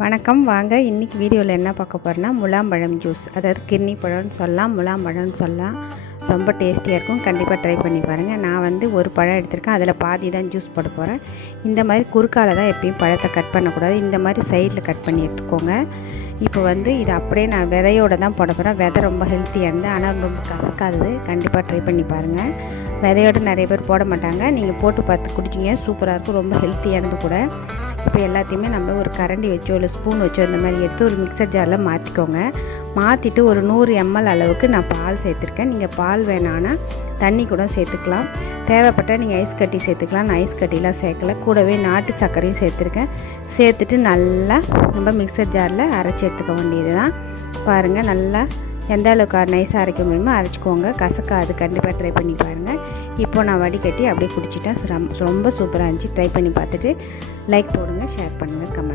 வணக்கம். வாங்க இன்றைக்கி வீடியோவில் என்ன பார்க்க போகிறோன்னா முலாம்பழம் ஜூஸ், அதாவது கிர்னி பழம்னு சொல்லலாம், முலாம்பழம்னு சொல்லலாம். ரொம்ப டேஸ்டியாக இருக்கும். கண்டிப்பாக ட்ரை பண்ணி பாருங்கள். நான் ஒரு பழம் எடுத்திருக்கேன், அதில் பாதி தான் ஜூஸ் போட போகிறேன். இந்த மாதிரி குறுக்கால தான் எப்பயும் பழத்தை கட் பண்ணக்கூடாது, இந்த மாதிரி சைடில் கட் பண்ணி எடுத்துக்கோங்க. இப்போ இது அப்படியே நான் விதையோடு தான் போட போகிறேன். விதை ரொம்ப ஹெல்த்தியானது, ஆனால் ரொம்ப கசக்காதது. கண்டிப்பாக ட்ரை பண்ணி பாருங்கள். விதையோடு நிறைய பேர் போட மாட்டாங்க, நீங்கள் போட்டு பார்த்து குடிச்சிங்க, சூப்பராக இருக்கும், ரொம்ப ஹெல்த்தியானது கூட. இப்போ எல்லாத்தையுமே நம்ம ஒரு கரண்டி வச்சோ இல்லை ஸ்பூன் வச்சோ இந்த மாதிரி எடுத்து ஒரு மிக்சர் ஜாரில் மாற்றிக்கோங்க. மாற்றிட்டு ஒரு 100 ml அளவுக்கு நான் பால் சேர்த்துருக்கேன். நீங்கள் பால் வேணான்னா தண்ணி கூட சேர்த்துக்கலாம். தேவைப்பட்டால் நீங்கள் ஐஸ் கட்டி சேர்த்துக்கலாம். நான் ஐஸ் கட்டிலாம் சேர்க்கல. கூடவே நாட்டு சர்க்கரையும் சேர்த்துருக்கேன். சேர்த்துட்டு நல்லா நம்ம மிக்சர் ஜாரில் அரைச்சி எடுத்துக்க வேண்டியது தான். பாருங்கள், நல்லா எந்த அளவுக்கு நைஸாக அரைக்க முடியுமோ அரைச்சிக்கோங்க. கசக்காது. கண்டிப்பாக ட்ரை பண்ணி பாருங்கள். இப்போ நான் வடிகட்டி அப்படியே குடிச்சிட்டேன். ரொம்ப சூப்பராக இருந்துச்சு. ட்ரை பண்ணி பார்த்துட்டு லைக் போடுங்க, ஷேர் பண்ணுங்கள், கமெண்ட்